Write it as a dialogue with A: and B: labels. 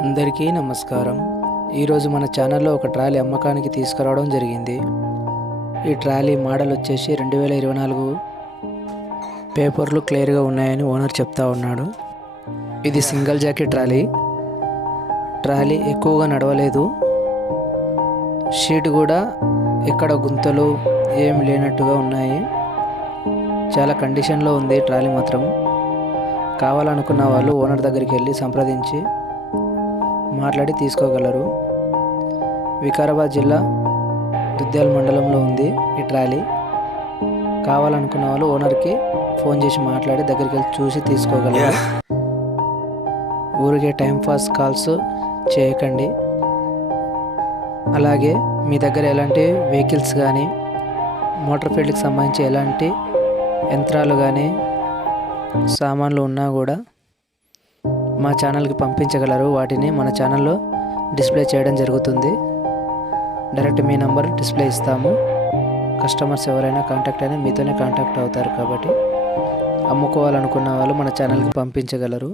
A: అందరికీ నమస్కారం. ఈరోజు మన ఛానల్లో ఒక ట్రాలీ అమ్మకానికి తీసుకురావడం జరిగింది. ఈ ట్రాలీ మోడల్ వచ్చేసి రెండు వేల ఇరవై నాలుగు పేపర్లు క్లియర్గా ఉన్నాయని ఓనర్ చెప్తా ఉన్నాడు. ఇది సింగిల్ జాకెట్ ట్రాలీ. ట్రాలీ ఎక్కువగా నడవలేదు. షీట్ కూడా ఎక్కడ గుంతలు ఏం లేనట్టుగా ఉన్నాయి. చాలా కండిషన్లో ఉంది ట్రాలీ మాత్రం. కావాలనుకున్న వాళ్ళు ఓనర్ దగ్గరికి వెళ్ళి సంప్రదించి మాట్లాడి తీసుకోగలరు. వికారాబాద్ జిల్లా దుద్యాల మండలంలో ఉంది ఈ ట్రాలీ. కావాలనుకున్న వాళ్ళు ఓనర్కి ఫోన్ చేసి మాట్లాడి దగ్గరికి వెళ్ళి చూసి తీసుకోగలరు. ఊరికే టైంపాస్ కాల్స్ చేయకండి. అలాగే మీ దగ్గర ఎలాంటి వెహికల్స్ కానీ మోటార్ ఫీల్డ్కి సంబంధించి ఎలాంటి యంత్రాలు కానీ సామాన్లు ఉన్నా కూడా మా ఛానల్కి పంపించగలరు. వాటిని మన ఛానల్లో డిస్ప్లే చేయడం జరుగుతుంది. డైరెక్ట్ మీ నంబర్ డిస్ప్లే ఇస్తాము. కస్టమర్స్ ఎవరైనా కాంటాక్ట్ అయినా మీతోనే కాంటాక్ట్ అవుతారు కాబట్టి అమ్ముకోవాలనుకున్న వాళ్ళు మన ఛానల్కి పంపించగలరు.